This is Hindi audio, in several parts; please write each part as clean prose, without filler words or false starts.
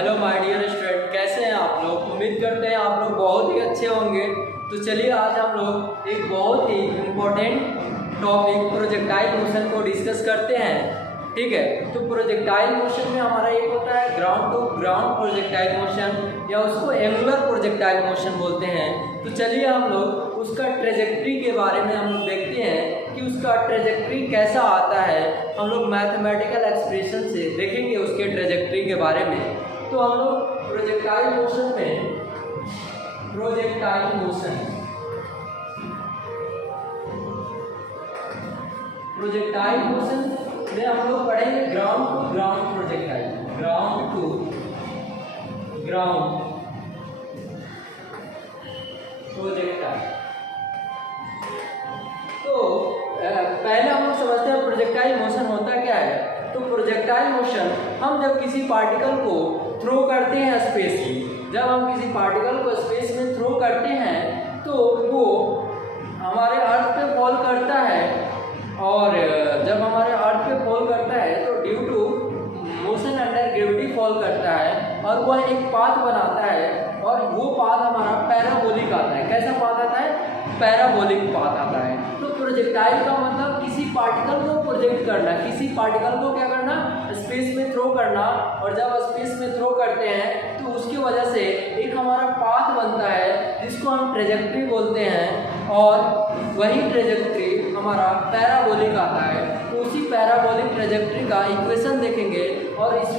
हेलो माय डियर स्टूडेंट, कैसे हैं आप लोग। उम्मीद करते हैं आप लोग बहुत ही अच्छे होंगे। तो चलिए आज हम लोग एक बहुत ही इम्पोर्टेंट टॉपिक प्रोजेक्टाइल मोशन को डिस्कस करते हैं। ठीक है, तो प्रोजेक्टाइल मोशन में हमारा एक होता है ground to ground projectile motion, या उसको एंगुलर प्रोजेक्टाइल मोशन बोलते हैं। तो चलिए हम लोग उसका ट्रेजेक्ट्री के बारे में हम लोग देखते हैं कि उसका ट्रेजेक्ट्री कैसा आता है। हम लोग मैथमेटिकल एक्सप्रेशन से देखेंगे उसके ट्रेजेक्ट्री के बारे में। तो हम लोग प्रोजेक्टाइल मोशन में हम लोग पढ़ेंगे ground to ground projectile, ground to ground projectile. तो पहले हम लोग समझते हैं प्रोजेक्टाइल मोशन होता क्या है। तो प्रोजेक्टाइल मोशन हम जब किसी पार्टिकल को थ्रो करते हैं स्पेस में, जब हम किसी पार्टिकल को स्पेस में थ्रो करते हैं तो वो हमारे अर्थ पे फॉल करता है, और जब हमारे अर्थ पे फॉल करता है तो due to motion under gravity fall करता है, और वह एक पाथ बनाता है, और वो पाथ हमारा पैराबोलिक आता है। कैसा पाथ आता है? पैराबोलिक पाथ आता है। तो प्रोजेक्टाइल का मतलब किसी पार्टिकल को प्रोजेक्ट करना, किसी पार्टिकल को क्या करना, स्पेस में थ्रो करना, और जब स्पेस में थ्रो करते हैं तो उसकी वजह से एक हमारा पाथ बनता है जिसको हम ट्रेजेक्ट्री बोलते हैं, और वही ट्रेजेक्ट्री हमारा पैराबोलिक आता है। तो उसी पैराबोलिक ट्रेजेक्ट्री का इक्वेशन देखेंगे, और इस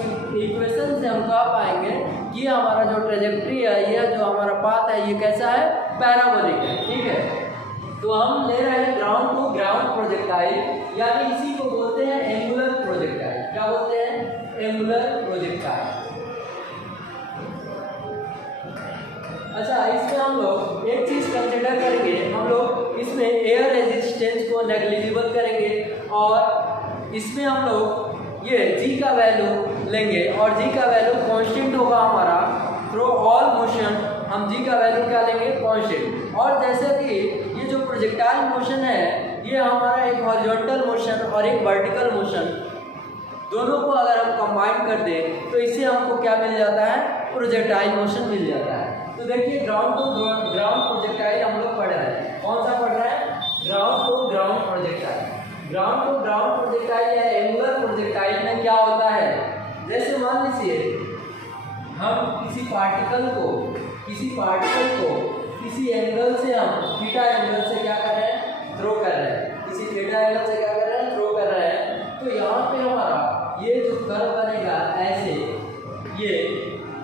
इक्वेशन से हम कह पाएंगे कि हमारा जो ट्रेजेक्ट्री है, यह जो हमारा पाथ है, ये कैसा है? पैराबोलिक है। ठीक है, तो हम ले रहे हैं ग्राउंड टू ग्राउंड प्रोजेक्टाइल, यानी इसी को बोलते हैं एंगुलर प्रोजेक्टाइल। क्या बोलते हैं? Angular projectile. अच्छा, इसमें हम लोग एक चीज कंसिडर करेंगे, हम लोग इसमें एयर रेजिस्टेंस को नेग्लिजिबल करेंगे, और इसमें हम लोग ये जी का वैल्यू लेंगे, और जी का वैल्यू कांस्टेंट होगा हमारा थ्रू ऑल मोशन। हम जी का वैल्यू क्या लेंगे? कांस्टेंट। और जैसे कि ये जो प्रोजेक्टाइल मोशन है, ये हमारा एक हॉरिजॉन्टल मोशन और एक वर्टिकल मोशन, दोनों को अगर हम कंबाइन कर दें तो इससे हमको क्या मिल जाता है? प्रोजेक्टाइल मोशन मिल जाता है। तो देखिए ग्राउंड टू ग्राउंड प्रोजेक्टाइल हम लोग पढ़ रहे हैं। कौन सा पढ़ रहे हैं? Ground to ground projectile. Ground to ground projectile या एंगुलर प्रोजेक्टाइल में क्या होता है? जैसे मान लीजिए हम किसी पार्टिकल को किसी एंगल से, हम थीटा एंगल से क्या कर रहे हैं? थ्रो कर रहे हैं। किसी थीटा एंगल से क्या कर रहे हैं? थ्रो कर रहे हैं। तो यहाँ पे हमारा ये जो कर्व बनेगा ऐसे, ये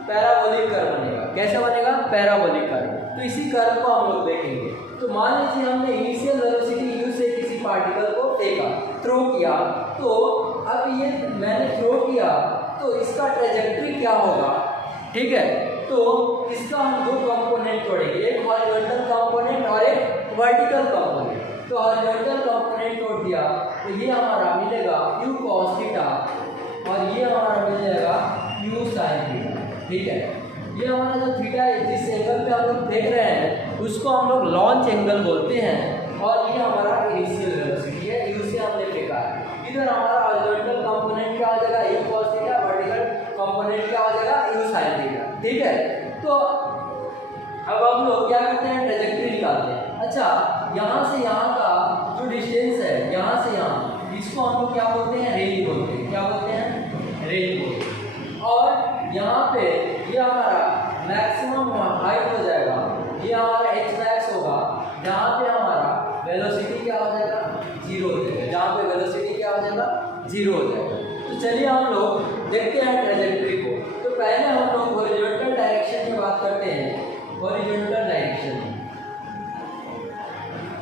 पैराबोलिक कर्व बनेगा। कैसा बनेगा? Parabolic curve. तो इसी कर्व को हम लोग देखेंगे। तो मान लीजिए हमने इनिशियल वेलोसिटी u से किसी पार्टिकल को फेंका, थ्रो किया, तो अब ये मैंने थ्रो किया तो इसका ट्रेजेक्ट्री क्या होगा? ठीक है, तो इसका हम दो कंपोनेंट तोड़ेंगे, एक हॉरिजॉन्टल कंपोनेंट और एक वर्टिकल कंपोनेंट। तो हॉरिजॉन्टल कंपोनेंट तोड़ दिया तो ये हमारा मिलेगा u cos थीटा, और ये हमारा मिल जाएगा u sin थीटा। ठीक है, ये हमारा जो थीटा है, जिस एंगल पे हम लोग देख रहे हैं उसको हम लोग लॉन्च एंगल बोलते हैं, और ये हमारा इनिशियल वेलोसिटी है, u से हमने फेंका है। इधर हमारा हॉरिजॉन्टल कंपोनेंट क्या हो जाएगा? u cos theta, vertical component क्या हो जाएगा? u sin theta. ठीक है, तो अब हम लोग क्या करते हैं? ट्रेजेक्ट्री निकालते हैं। अच्छा, यहाँ से यहाँ का जो डिस्टेंस है, यहाँ से यहाँ, इसको हम लोग क्या बोलते हैं? रेंज बोलते हैं। क्या बोलते हैं? रेंज बोलते हैं। और यहाँ पे ये हमारा मैक्सिमम हाइट हो जाएगा, ये हमारा h मैक्स होगा, जहाँ पे हमारा वेलोसिटी क्या हो जाएगा? 0 हो जाएगा। जहाँ पे वेलोसिटी क्या हो जाएगा? 0 हो जाएगा। तो चलिए हम लोग देखते हैं ट्रेजेक्ट्री को। तो पहले हम लोग हॉरिजॉन्टल डायरेक्शन की बात करते हैं। हॉरिजॉन्टल डायरेक्शन,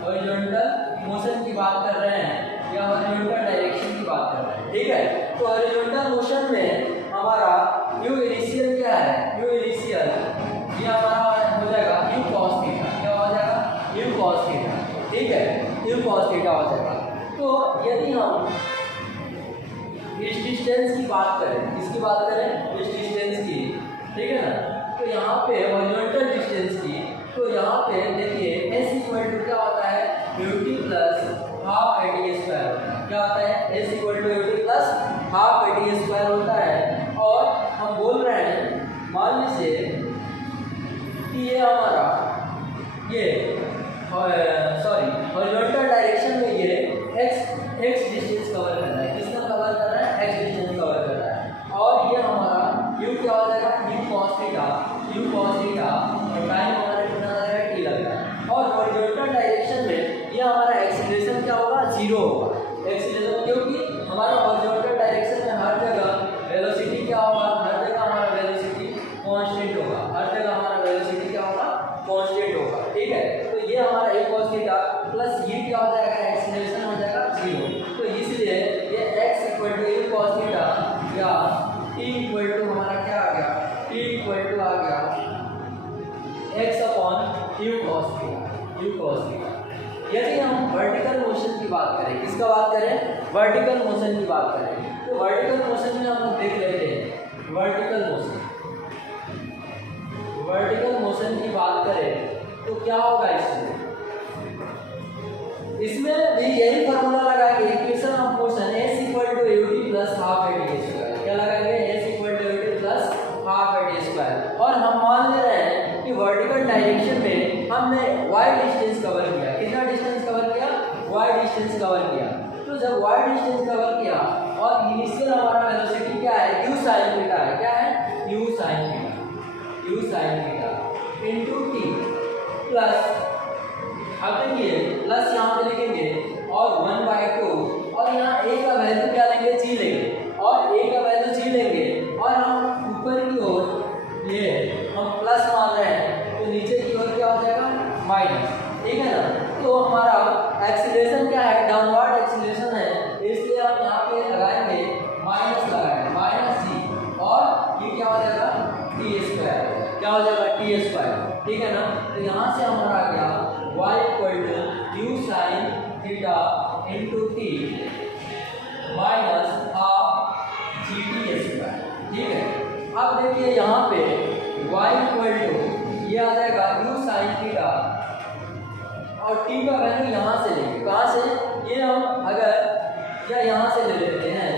हॉरिजॉन्टल मोशन की बात कर रहे हैं, या हॉरिजॉन्टल डायरेक्शन की बात कर रहे हैं। ठीक है, तो हॉरिजॉन्टल मोशन में हमारा u इनिशियल क्या है? u इनिशियल ये हमारा हो जाएगा u cos थीटा। क्या हो जाएगा? u cos theta. ठीक है, u cos थीटा हो जाएगा। तो यदि हम इस डिस्टेंस की बात करें, किसकी बात करें? इस डिस्टेंस की। ठीक है ना, तो यहाँ पे हॉरिजॉन्टल डिस्टेंस की, तो यहाँ पे देखिए s इक्वल टू क्या होता है? ut plus half ad square होता है। क्या होता है? s equal to ut plus half ad square होता है। और हम बोल रहे हैं मान लीजिए कि ये हमारा ये हॉरिजॉन्टल डायरेक्शन में ये x डिस्टेंस कवर कर रहा है। किसका कवर कर रहा है? x डिस्टेंस कवर कर रहा है। और ये हमारा u क्या हो जाएगा? u cos थीटा और टाइम हमारा कितना लगेगा? t लगेगा। और हॉरिजॉन्टल डायरेक्शन में ये हमारा एक्सीलरेशन क्या होगा? 0 होगा। एक्सीलरेशन क्योंकि हमारा हॉरिजॉन्टल डायरेक्शन में हर जगह वेलोसिटी क्या होगा? हर जगह हमारा वेलोसिटी कांस्टेंट होगा। हर जगह हमारा वेलोसिटी क्या होगा? कांस्टेंट होगा। ठीक है, तो ये हमारा a cos थीटा प्लस ये क्या हो जाएगा? एक्सीलरेशन हो जाएगा 0। तो इसलिए ये x equal to u cos theta या t इक्वल टू हमारा क्या आ गया? t इक्वल टू आ गया x upon u cos theta. यदि हम वर्टिकल मोशन की बात करें, किसका बात करें? वर्टिकल मोशन की बात करें, तो वर्टिकल मोशन में हम लोग देख लेते हैं। वर्टिकल मोशन की बात करें तो क्या होगा? इसमें भी यही फार्मूला लगाएंगे, equation of motion s equal to ut plus half at square. क्या लगाएंगे? s equal to ut plus half at square. और हम मान ले रहे हैं कि वर्टिकल डायरेक्शन में हमने y डिस्टेंस कवर किया। कितना डिस्टेंस कवर किया? y डिस्टेंस कवर किया। तो जब y डिस्टेंस कवर किया और इनिशियल हमारा वेलोसिटी क्या है? u sin थीटा है। क्या है? u sin theta into t plus, अब देखिए प्लस यहाँ पे लिखेंगे और 1/2 और यहाँ a का वैल्यू क्या लेंगे? g लेंगे और a का वैल्यू g लेंगे और हम ऊपर की ओर ये हम प्लस मान रहे हैं तो नीचे की ओर क्या हो जाएगा? माइनस। ठीक है ना? तो हमारा एक्सीलरेशन क्या है? डाउनवर्ड एक्सीलरेशन है, इसलिए हम यहाँ पे लगाएंगे माइनस g और ये क्या हो जाएगा? t square. क्या हो जाएगा? t square. ठीक है ना? तो यहाँ से हमारा आ गया y equal to u sin theta into t minus half gt square. ठीक है, अब देखिए यहाँ पे y इक्वल टू ये आ जाएगा u sin थीटा और t का वैल्यू यहाँ से लेंगे। कहाँ से? ये हम अगर या यहाँ से ले लेते हैं,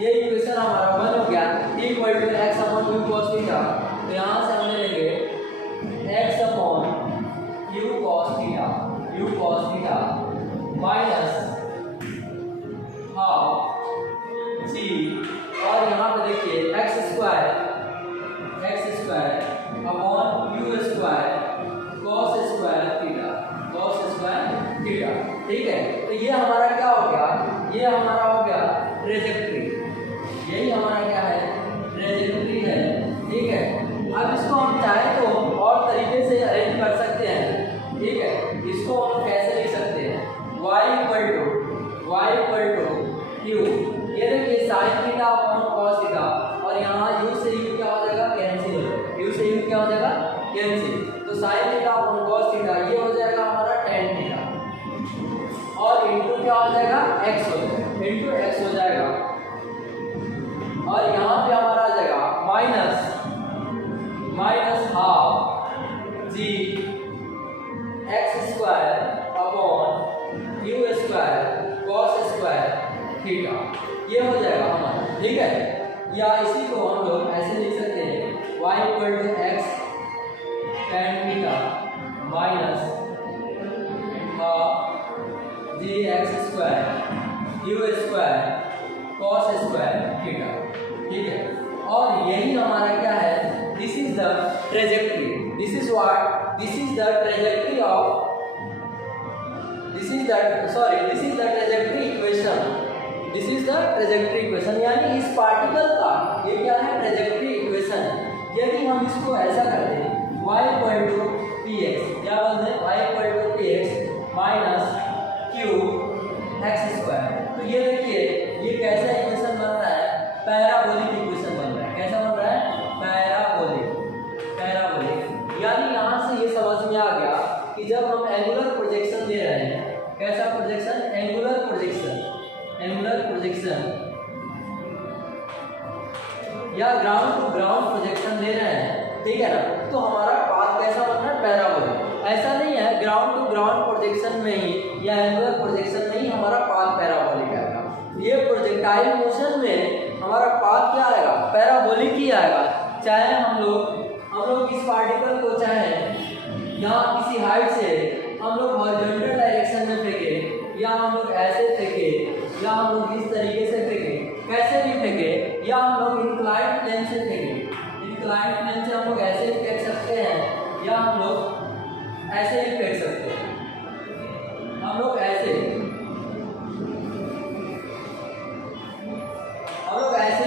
ये इक्वेशन हमारा 1 हो गया। t equal to x upon u cos theta, तो यहाँ से हम ले लेंगे x upon u cos theta minus half g और यहाँ पे देखिए x square upon u square cos square theta. ठीक है, तो ये हमारा क्या हो गया? ये हमारा हो गया ट्रेजेक्ट्री। यही हमारा क्या है? ट्रेजेक्ट्री है। ठीक है, अब इसको हम चाहे तो और तरीके से अरेंज कर सकते हैं। ठीक है, इसको हम कैसे लिख सकते हैं? y इक्वल टू q, ये देखिए sin theta upon cos theta और यहाँ u से u क्या हो जाएगा? कैंसिल हो जाएगा। u से u क्या हो जाएगा? कैंसिल। तो sin theta upon cos theta ये हो जाएगा हमारा tan थीटा और इनटू क्या हो जाएगा? x हो जाएगा, इनटू x हो जाएगा और यहाँ पे हमारा आ जाएगा minus half g x square upon u square cos square theta. ये हो जाएगा हमारा। ठीक है, या इसी को हम लोग ऐसे लिख सकते हैं y equal to x tan theta minus half g x square u square cos square theta. ठीक है, और यही हमारा क्या है? This is the trajectory. This is the trajectory of this is the trajectory equation. यानी इस पार्टिकल का ये क्या है? Trajectory equation. यदि हम इसको ऐसा करते हैं y इक्वल टू px, क्या बोलते हैं? y equal to px minus q x square. तो ये देखिए ये कैसा इक्वेशन बन रहा है? पैराबोलिक इक्वेशन बन रहा है। कैसा बन रहा है? पैराबोलिक। यानी यहाँ से ये समझ में आ गया कि जब हम एंगुलर प्रोजेक्शन दे रहे हैं, कैसा प्रोजेक्शन? एंगुलर प्रोजेक्शन या ग्राउंड टू ग्राउंड प्रोजेक्शन दे रहे हैं। ठीक है ना? तो हमारा पाथ कैसा बन रहा है? पैराबोलिक। ऐसा नहीं है ग्राउंड टू ग्राउंड प्रोजेक्शन में ही या एंगुलर प्रोजेक्शन में ही हमारा पाथ पैराबोलिक आएगा। ये प्रोजेक्टाइल मोशन में हमारा पाथ क्या आएगा? पैराबोलिक ही आएगा। चाहे हम लोग इस पार्टिकल को चाहे यहाँ किसी हाइट से हम लोग हॉरिजॉन्टल डायरेक्शन में फेंके, या हम लोग ऐसे फेंके, या हम लोग इस तरीके से फेंके, कैसे भी फेंके, या हम लोग इंक्लाइंड प्लेन से फेंके। इंक्लाइंड प्लेन से हम लोग ऐसे भी फेंक सकते हैं, या हम लोग ऐसे भी फेंक सकते हैं। हम लोग ऐसे भी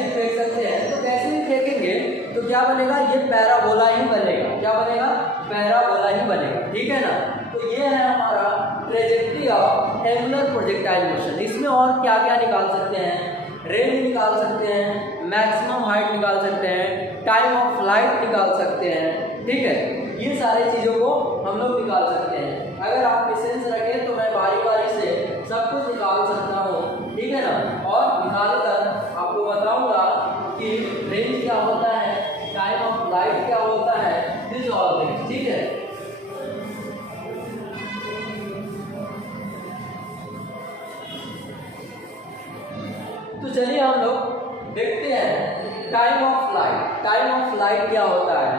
फेंक सकते हैं। तो कैसे भी फेंकेंगे तो क्या बनेगा, ये पैराबोला ही बनेगा। क्या बनेगा, पैराबोला ही बनेगा, ठीक है ना। तो ये है हमारा trajectory of angular projectile motion. इसमें और क्या क्या निकाल सकते हैं, रेंज निकाल सकते हैं, मैक्सिमम हाइट निकाल सकते हैं, टाइम ऑफ फ्लाइट निकाल सकते हैं, ठीक है। ये सारी चीज़ों को हम लोग निकाल सकते हैं। अगर आप पेशेंस रखें तो मैं बारी बारी से सब कुछ निकाल सकता हूँ, ठीक है ना। और निकाल कर आपको बताऊंगा कि रेंज क्या होता है, टाइम ऑफ फ्लाइट क्या होता है, दिस ऑल थिंग्स, ठीक है। तो चलिए हम लोग देखते हैं time of flight. Time of flight क्या होता है,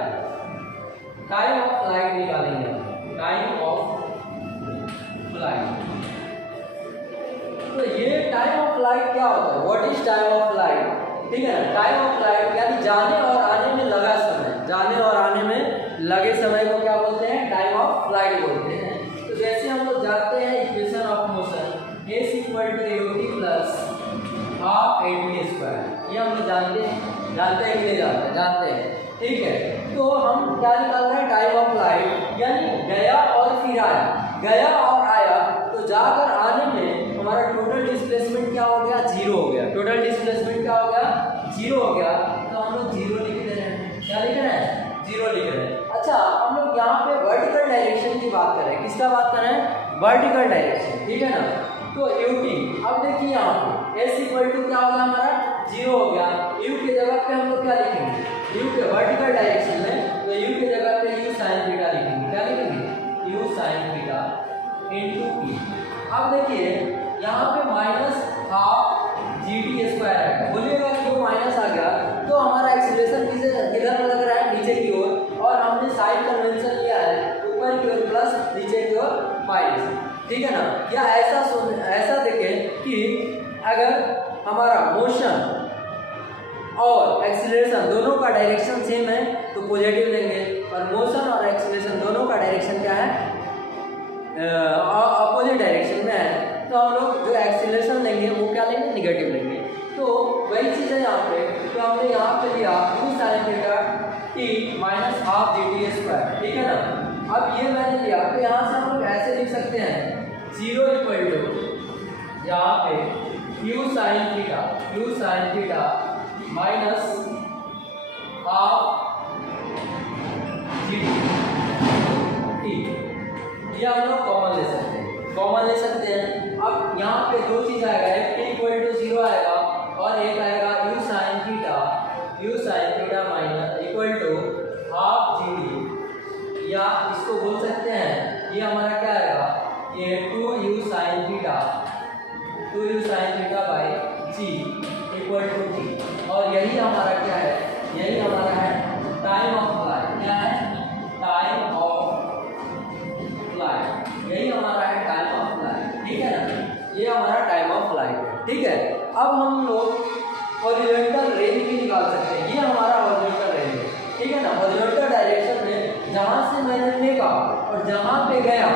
टाइम ऑफ फ्लाइट निकालेंगे। टाइम ऑफ फ्लाइट, तो ये टाइम ऑफ फ्लाइट क्या होता है, what is time of flight, ठीक है ना। टाइम ऑफ फ्लाइट यानी जाने और आने में लगा समय, जाने और आने में लगे समय को क्या बोलते हैं, टाइम ऑफ फ्लाइट बोलते हैं। तो जैसे हम लोग जानते हैं equation of motion s = ut plus half at², ये हम लोग जानते हैं कि नहीं जानते हैं, ठीक है। तो हम क्या निकाल रहे हैं, टाइम ऑफ फ्लाइट यानी गया और फिर आया, गया और आया, तो जाकर आने में हमारा टोटल डिस्प्लेसमेंट क्या हो गया, 0 हो गया। टोटल डिस्प्लेसमेंट क्या हो गया, 0 हो गया। तो हम लोग 0 लिख दे रहे हैं, क्या लिख रहे हैं, 0 लिख रहे हैं। अच्छा, हम लोग यहाँ पे वर्टिकल डायरेक्शन की बात कर रहे हैं, किसका बात कर रहे हैं, वर्टिकल डायरेक्शन, ठीक है ना। तो ut, अब देखिए यहाँ पे s = क्या होगा हमारा, 0 हो गया। u के जगह पे हम लोग क्या लिखेंगे, u के वर्टिकल डायरेक्शन में, तो u के जगह पे u sin थीटा लिखेंगे। क्या लिखेंगे, u sin theta into p। अब देखिए यहाँ पे -12 gt² है, बोलिएगा क्यों माइनस आ गया, तो हमारा एक्सीलरेशन किधर लग रहा है, नीचे की ओर, और हमने साइन कन्वेंशन लिया है ऊपर की ओर प्लस, नीचे की ओर माइनस, ठीक है ना। या ऐसा देखें कि अगर हमारा मोशन और एक्सीलरेशन दोनों का डायरेक्शन सेम है तो पॉजिटिव लेंगे, और मोशन और एक्सीलरेशन दोनों का डायरेक्शन क्या है, अपोजिट डायरेक्शन में है, तो हम लोग जो एक्सीलरेशन लेंगे वो क्या लेंगे, निगेटिव लेंगे। तो वही चीज़ है यहाँ पे, तो हमने यहाँ पे लिया u sin theta t -12 gt², ठीक है ना। अब ये मैंने लिया, तो यहाँ से हम लोग ऐसे लिख सकते हैं 0 = यहाँ पे u sin थीटा -12 gt, ये हम लोग कॉमन ले सकते हैं। अब यहाँ पे दो चीज़ आएगा, एक t = 0 आएगा और एक आएगा u sin थीटा -12 gt, या इसको बोल सकते हैं, ये हमारा क्या आएगा, ये 2u sin theta by g = t, और यही हमारा क्या है, यही हमारा है टाइम ऑफ फ्लाइट। क्या है, टाइम ऑफ फ्लाइट, यही हमारा है टाइम ऑफ फ्लाइट, ठीक है ना। ये हमारा टाइम ऑफ फ्लाइट है, ठीक है। अब हम लोग हॉरिजॉन्टल रेंज भी निकाल सकते हैं, ये हमारा हॉरिजॉन्टल रेंज है, ठीक है ना। हॉरिजॉन्टल डायरेक्शन में जहाँ से मैंने फेंका और जहाँ पे गया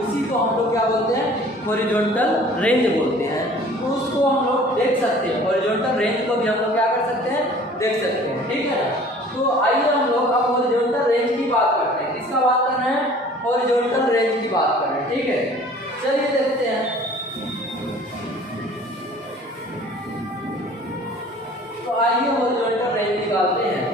उसी को हम लोग क्या बोलते हैं, हॉरिजॉन्टल रेंज बोलते हैं। तो उसको हम लोग देख सकते हैं, हॉरिजॉन्टल रेंज को भी हम लोग क्या कर सकते हैं, देख सकते हैं, ठीक है ना। तो आइए हम लोग अब हॉरिजॉन्टल रेंज की बात करते हैं। किसका बात कर रहे हैं, हॉरिजॉन्टल रेंज की बात कर रहे हैं, ठीक है। चलिए देखते हैं। तो आइए हॉरिजॉन्टल रेंज निकालते हैं।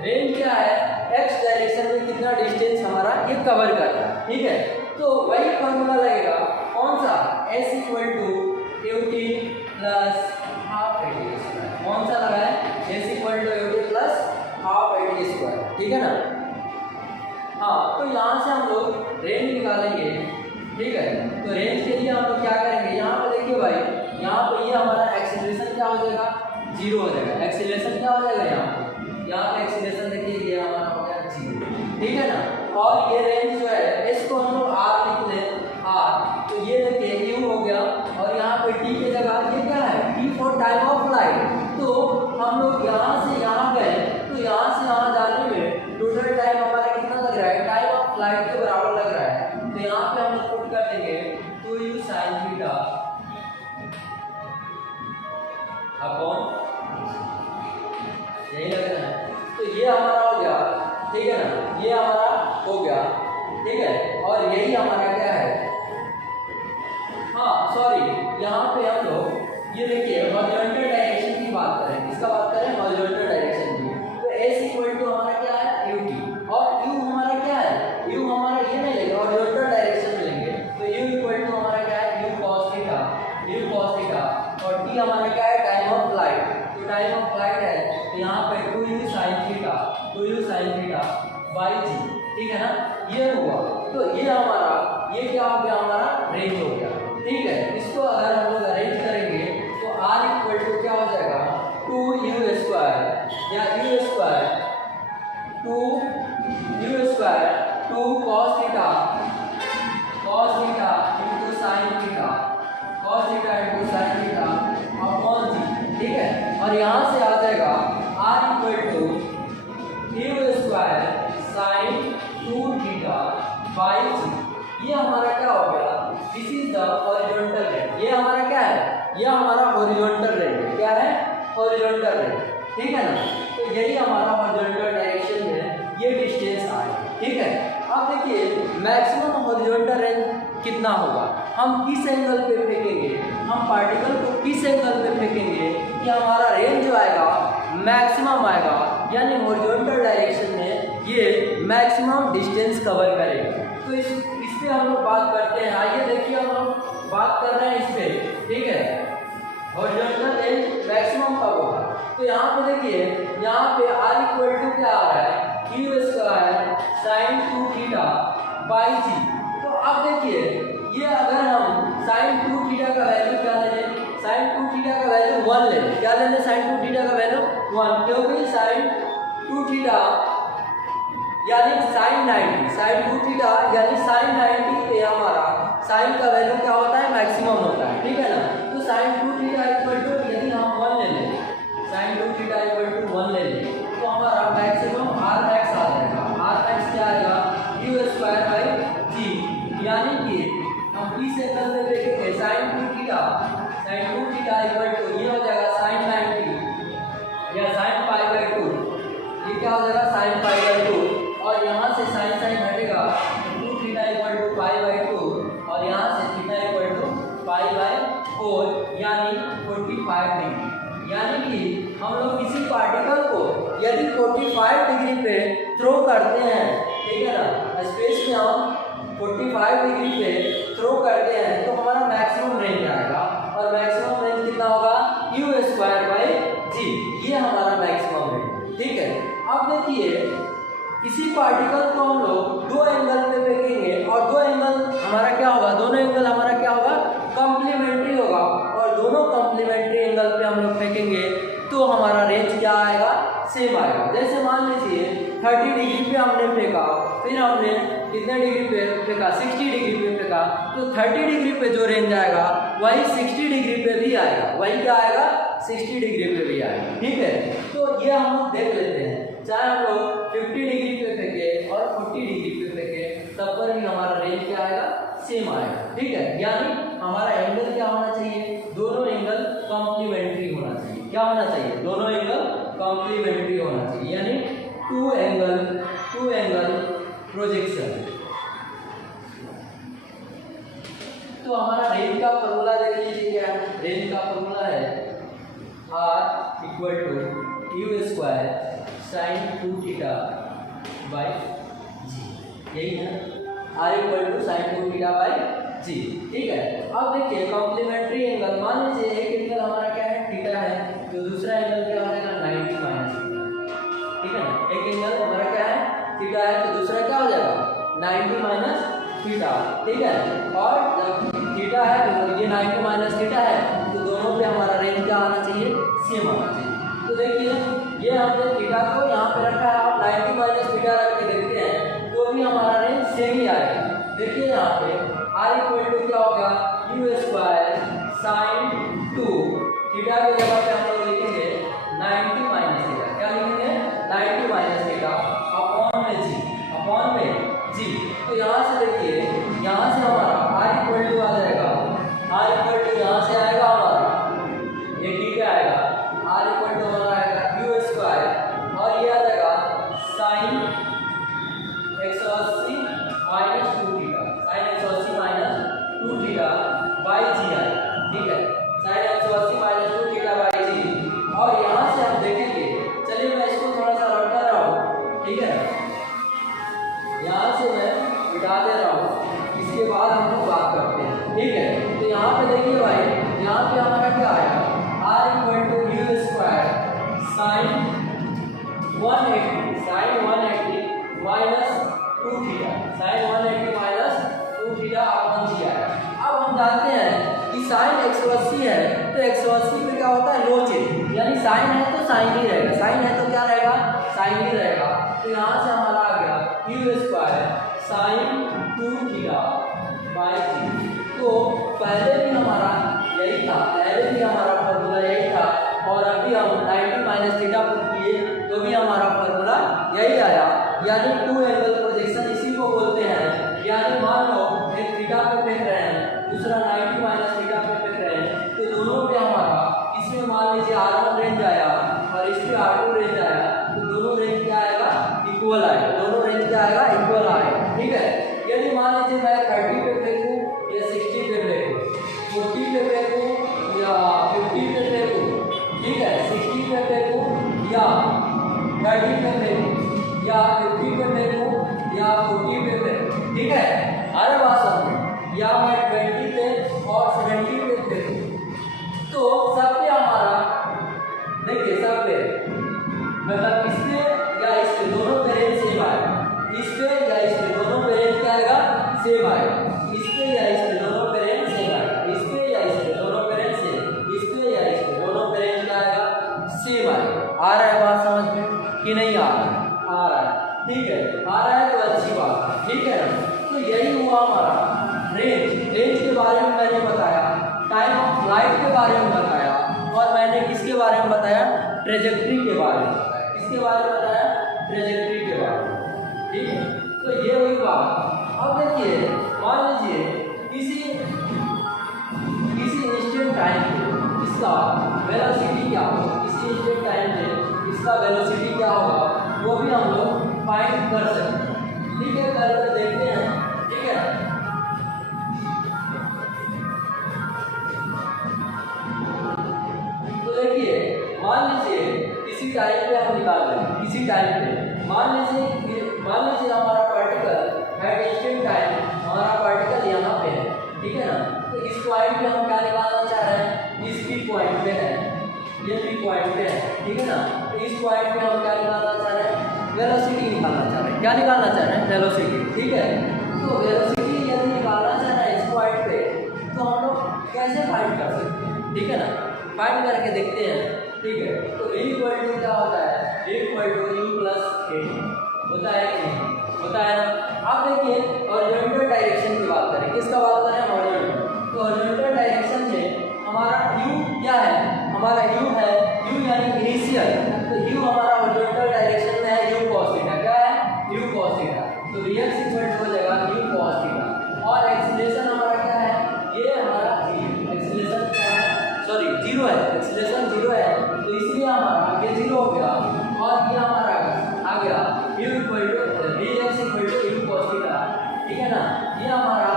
रेंज क्या है, x डायरेक्शन में कितना डिस्टेंस हमारा ये कवर कर रहा है, ठीक है। तो वही फॉर्मूला लगेगा, कौन सा, s = ut plus half at², कौन सा लगा है, s = ut plus half at², ठीक है ना। हाँ, तो यहाँ से हम लोग रेंज निकालेंगे, ठीक है। तो रेंज के लिए हम लोग क्या करेंगे, यहाँ पे देखिए भाई, हो जाएगा, 0 हो जाएगा। एक्सीलरेशन क्या हो जाएगा यहाँ पे एक्सीलरेशन देखिए ये हमारा हो गया 0, ठीक है ना। और ये रेंज जो है इसको हम लोग r लिख लें, r, तो ये देखिए u हो गया, और यहाँ पे t की जगह ये क्या है, t for time of flight. तो हम लोग यहाँ से यहाँ गए, तो यहाँ से यहाँ जाने में टोटल टाइम हमारा कितना लग रहा है, टाइम ऑफ फ्लाइट के बराबर लग रहा है। तो यहाँ पे हम लोग पुट कर देंगे 2u sin थीटा अपॉन, यही लग रहा है। तो ये हमारा हो गया, ठीक है ना, ये हमारा हो गया, ठीक है। और यही हमारा क्या है, हाँ सॉरी, यहाँ पे हम लोग ये देखिए हॉरिजॉन्टल डायरेक्शन की बात करें, किसका बात करें, हॉरिजॉन्टल डायरेक्शन की। तो s इक्वल टू हमारा क्या है, ut, और u हमारा क्या है, u हमारा ये नहीं लेंगे, हॉरिजॉन्टल डायरेक्शन में लेंगे। तो u इक्वल टू हमारा क्या है, u cos थीटा, और t हमारा क्या है, टाइम ऑफ फ्लाइट। तो टाइम ऑफ फ्लाइट है, तो यहाँ पे 2u sin theta by g, ठीक है ना, ये हुआ। तो ये हमारा, ये क्या हो गया, हमारा रेंज हो गया, ठीक है। इसको अगर हम लोग अरेंज करेंगे तो r इक्वल टू क्या हो जाएगा, 2u स्क्वायर या u square 2u square 2 cos theta into sin theta upon g, ठीक है। और यहाँ से आ जाएगा r equal to u square sin 2 theta by g। ये हमारा क्या हो गया, this is the horizontal range. ये हमारा क्या है, ये हमारा हॉरिजॉन्टल रेंज, क्या है, हॉरिजॉन्टल रेंज, ठीक है ना। तो यही हमारा हॉरिजॉन्टल डायरेक्शन में ये डिस्टेंस आए, ठीक है। अब देखिए मैक्सिमम हॉरिजॉन्टल रेंज कितना होगा, हम किस एंगल पे फेंकेंगे, हम पार्टिकल को किस एंगल पे फेंकेंगे कि हमारा रेंज जो आएगा मैक्सिमम आएगा, यानी हॉरिजॉन्टल डायरेक्शन में ये मैक्सिमम डिस्टेंस कवर करेगा। तो इस पे हम लोग बात करते हैं। आइए देखिए हम लोग बात कर रहे हैं इस पे, ठीक है, हॉरिजॉन्टल रेंज मैक्सिमम कब होगा। तो यहाँ पे देखिए, यहाँ पे r इक्वल टू क्या आ रहा है, u square sin 2 theta by g। तो अब देखिए ये अगर हम sin 2 थीटा का वैल्यू क्या ले लें, sin 2 थीटा का वैल्यू 1 ले लें, क्या ले लें, sin 2 थीटा का वैल्यू 1, क्योंकि sin 2 थीटा यानी sin 90, sin 2 थीटा यानी sin 90 पे हमारा sin का वैल्यू क्या होता है, मैक्सिमम होता है, ठीक है ना। तो sin 2 थीटा इक्वल टू यदि हम 1 ले लें, sin 2 थीटा इक्वल टू 1 ले लें, तो हमारा मैक्सिमम rx आ जाएगा। rx क्या आएगा, u स्क्वायर बाई g, यानी कि हम इस एंगल पे देखेंगे sin 2 थीटा इक्वल टू ये हो जाएगा sin 90 या sin पाई बाई 2, ये क्या हो जाएगा sin पाई बाई 2, और यहाँ से sin हटेगा, 2 theta equal to pi by 2, और यहाँ से theta equal to pi by 4, यानी 45 डिग्री। यानी कि हम लोग किसी पार्टिकल को यदि 45 डिग्री पे थ्रो करते हैं, ठीक है ना, स्पेस में हम 45 डिग्री पे थ्रो करते हैं, तो हमारा मैक्सिमम रेंज आएगा, और मैक्सिमम रेंज कितना होगा, u स्क्वायर बाई g, ये हमारा मैक्सिमम रेंज, ठीक है। अब देखिए इसी पार्टिकल को हम लोग दो एंगल पे फेंकेंगे, और दो एंगल हमारा क्या होगा, दोनों एंगल हमारा क्या होगा, कॉम्प्लीमेंट्री होगा, और दोनों कॉम्प्लीमेंट्री एंगल पे हम लोग फेंकेंगे तो हमारा रेंज क्या आएगा, सेम आएगा। जैसे मान लीजिए 30 डिग्री पे हमने फेंका, फिर हमने कितने डिग्री पे फेंका, 60 डिग्री पे फेंका, तो 30 डिग्री पे जो रेंज आएगा वही 60 डिग्री पे भी आएगा, वही क्या आएगा, 60 डिग्री पे भी आएगा, ठीक है। तो ये हम लोग देख लेते हैं, चाहे हम लोग 50 डिग्री पे फेंके और 40 डिग्री पे फेंके, तब पर भी हमारा रेंज क्या आएगा, सेम आएगा, ठीक है। यानी हमारा एंगल क्या होना चाहिए, दोनों एंगल कॉम्प्लीमेंट्री होना चाहिए। क्या होना चाहिए, दोनों एंगल कॉम्प्लीमेंट्री होना चाहिए, यानी टू एंगल प्रोजेक्शन। तो हमारा रेंज का फॉर्मूला देख लीजिए, क्या है, रेंज का फॉर्मूला है r equal to u square sin 2 theta by g, यही है, r equal to sin 2 theta by g, ठीक है। अब देखिए कॉम्प्लीमेंट्री एंगल, मान लीजिए एक एंगल हमारा क्या है, थीटा है, तो दूसरा एंगल क्या हो जाएगा, 90 माइनस थीटा, ठीक है ना। एक एंगल हमारा क्या है, थीटा है, तो दूसरा क्या हो जाएगा, 90 माइनस थीटा, ठीक है। और जब थीटा है, ये 90 माइनस थीटा है, तो दोनों पे हमारा रेंज क्या आना चाहिए, 2 थीटा की जगह पे हम लोग लिखेंगे 90 माइनस थीटा। क्या लिखेंगे? 90 माइनस थीटा अपॉन में जी। तो यहाँ से देखिए, यहाँ से हमारा r इक्वल टू आ जाएगा, r इक्वल टू यहाँ से आएगा हमारा ये ठीक आएगा, r इक्वल टू हमारा आएगा u स्क्वायर और ये आ जाएगा sine 180 minus 2 theta, sine 180 minus 2 theta by g आएगा। ठीक है, sine 180 minus 2 theta by g. और यहाँ से हम देखेंगे, चलिए मैं इसको थोड़ा सा रख कर रहा हूँ। ठीक है, यहाँ से मैं मिटा दे रहा हूँ, इसके बाद हम लोग बात करते हैं। ठीक है, तो यहाँ पे देखिए भाई, यहाँ पे हमारा क्या आया, r equal to u square sine 180 minus 2 theta, sine 180 minus 2 theta upon g आया। अब हम जानते हैं कि साइन 180 है, तो 180 पे क्या होता है, लोचेन, यानी साइन है तो साइन ही रहेगा, साइन है तो क्या रहेगा, साइन ही रहेगा। तो यहाँ से हमारा आ गया u square sine 2 theta by g. तो पहले भी हमारा यही था, पहले भी हमारा फॉर्मूला यही था, और अभी हम 90 माइनस थीटा पुट किए तो भी हमारा फॉर्मूला यही आया, यानी टू एंगल प्रोजेक्शन इसी को बोलते हैं। यानी मान लो एक थीटा पे फेंक रहे हैं, दूसरा 90 माइनस थीटा पे फेंक रहे हैं, तो दोनों पे हमारा, इसमें मान लीजिए r1 रेंज आया और इस पे r2 रेंज आया, तो दोनों रेंज क्या आएगा, इक्वल आएगा, दोनों रेंज क्या आएगा, इक्वल आएगा। ठीक है, यदि मान लीजिए मैं 30 पे फेंकूं या 60 पे फेंकूं, 40 पे फेंकूं या 50 पे फेंकूं, ठीक है, 60 पे फेंकूं या 30 पे फेंकूं या 50 पे फेंकूं या 40 पे फेंकूं, ठीक है, हर बात समझ, या मैं 20 पे और 70 पे फेंकूं, तो सब पे हमारा देखिए, सब पे मतलब इससे या इससे दोनों पे रेंज सेम आएगा, इस पे या इस पे दोनों पे रेंज क्या आएगा, सेम आएगा, इस पे या इस पे दोनों पे रेंज सेम आएगा, इस पे या इस पे दोनों पे रेंज सेम, इस पे या इस पे दोनों पे रेंज क्या आएगा, सेम आएगा। आ रहा है बात समझ में कि नहीं आ रहा है? आ रहा है, ठीक है, आ रहा है तो अच्छी बात है। ठीक है ना, तो यही हुआ हमारा रेंज। रेंज के बारे में मैंने बताया, टाइम ऑफ फ्लाइट के बारे में बताया, और मैंने किसके बारे में बताया, ट्रेजेक्ट्री के बारे में बताया। किसके बारे में बताया, ट्रेजेक्ट्री के बारे में। ठीक है, तो ये हुई बात। अब देखिए, मान लीजिए किसी इंस्टेंट टाइम पे इसका वेलोसिटी क्या होगा, किसी इंस्टेंट टाइम पे इसका वेलोसिटी क्या होगा, वो भी हम लोग फाइंड कर सकते हैं। ठीक है, कर देखते हैं। ठीक है, तो देखिए, मान लीजिए किसी टाइम पे हम निकाल रहे हैं, किसी टाइम पे मान लीजिए हमारा पार्टिकल एट इंस्टेंट टाइम, हमारा पार्टिकल यहाँ पे है। ठीक है ना, तो इस पॉइंट पे हम क्या निकालना चाह रहे हैं, इस पी पॉइंट पे है, ये पी पॉइंट पे है। ठीक है ना, तो इस पॉइंट पे हम क्या निकालना चाह रहे हैं, वेलोसिटी निकालना चाह रहे हैं। क्या निकालना चाह रहे हैं, वेलोसिटी। ठीक है, तो वेलोसिटी यदि निकालना चाह रहे हैं इस पॉइंट पे, तो हम लोग कैसे फाइंड कर सकते हैं। ठीक है ना, फाइंड करके देखते हैं। ठीक है, तो v इक्वल टू क्या होता है, v equal to u plus k होता है कि नहीं, होता है ना। अब देखिए, हॉरिजॉन्टल डायरेक्शन की बात करें, किसका बात करें, हॉरिजॉन्टल। तो हॉरिजॉन्टल डायरेक्शन में हमारा u क्या है, हमारा u है, u यानी इनिशियल, तो u हमारा हॉरिजॉन्टल डायरेक्शन में है u cos थीटा। क्या है, u cos थीटा। तो vx इक्वल टू हो जाएगा u cos थीटा, और एक्सीलरेशन हमारा क्या है, ये हमारा एक्सीलरेशन क्या है, सॉरी 0 है, एक्सीलरेशन 0 है, तो इसलिए हमारा ये 0 हो गया, और ये हमारा आ गया u equal to vx equal to u cos theta. ठीक है ना, ये हमारा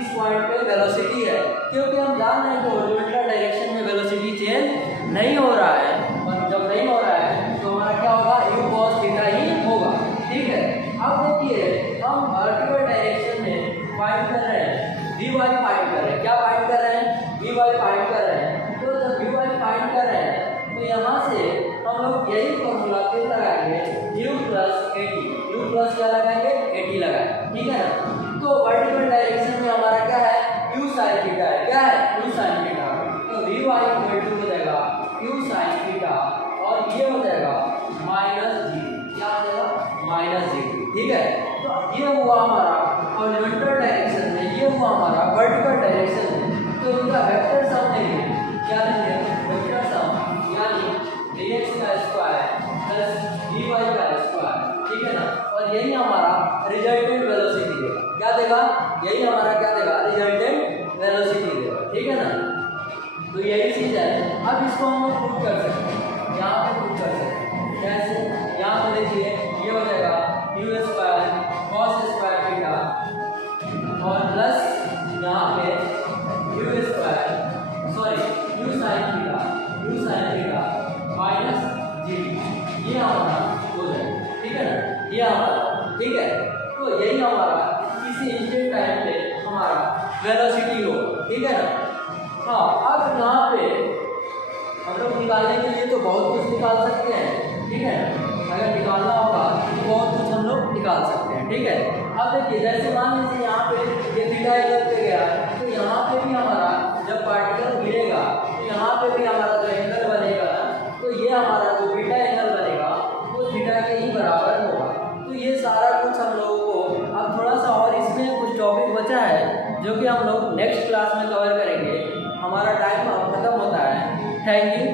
इस पॉइंट पे वेलोसिटी है, क्योंकि हम जान रहे हैं कि हॉरिजॉन्टल डायरेक्शन में वेलोसिटी चेंज नहीं हो रहा है, और जब नहीं हो रहा है तो हमारा क्या होगा, u cos थीटा ही होगा। ठीक है, अब देखिए, हम वर्टिकल डायरेक्शन में फाइंड कर रहे हैं, vy फाइंड कर रहे हैं। क्या फाइंड कर रहे हैं, vy फाइंड कर रहे हैं। तो जब vy फाइंड कर रहे हैं, तो यहाँ से हम लोग यही फॉर्मूला फिर लगाएंगे, u प्लस 80, u प्लस क्या लगाएंगे, 80 लगाएंगे। ठीक है ना, तो वर्टिकल डायरेक्शन में हमारा क्या है, u sin थीटा है। क्या है, u sin थीटा। तो vy इक्वल टू हो जाएगा u sin थीटा, और ये हो जाएगा माइनस जी। क्या हो जाएगा, माइनस जी। ठीक है, तो ये हुआ हमारा हॉरिजॉन्टल डायरेक्शन में, ये हुआ हमारा वर्टिकल डायरेक्शन में। तो इनका वेक्टर सम लेंगे, क्या लेंगे, तो यही चीज़ है। अब इसको हम लोग प्रूव कर सकते हैं, यहाँ पे प्रूव कर सकते हैं कैसे। यहाँ पे देखिए ये हो जाएगा u square cos square theta और प्लस यहाँ पे u square u sine theta minus g, ये हमारा हो जाएगा, ठीक है ना, ये हमारा, ठीक है। तो यही हमारा किसी इंस्टेंट टाइम पे हमारा वेलोसिटी हो, ठीक है ना। हाँ, अब यहाँ पे हम लोग निकालने के लिए तो बहुत कुछ निकाल सकते हैं, ठीक है। अगर निकालना होगा तो बहुत कुछ हम लोग निकाल सकते हैं, ठीक है। अब देखिए जैसे मान लीजिए यहाँ पे ये थीटा एंगल पे गया, तो यहाँ पे भी हमारा जब पार्टिकल गिरेगा तो यहाँ पे भी हमारा जो एंगल बनेगा ना, तो ये हमारा जो बीटा एंगल बनेगा वो थीटा के ही बराबर होगा। तो ये सारा कुछ हम लोगों को, अब थोड़ा सा और इसमें कुछ टॉपिक बचा है जो कि हम लोग नेक्स्ट क्लास में कवर करेंगे। हमारा टाइम अब खत्म होता है। Thank you.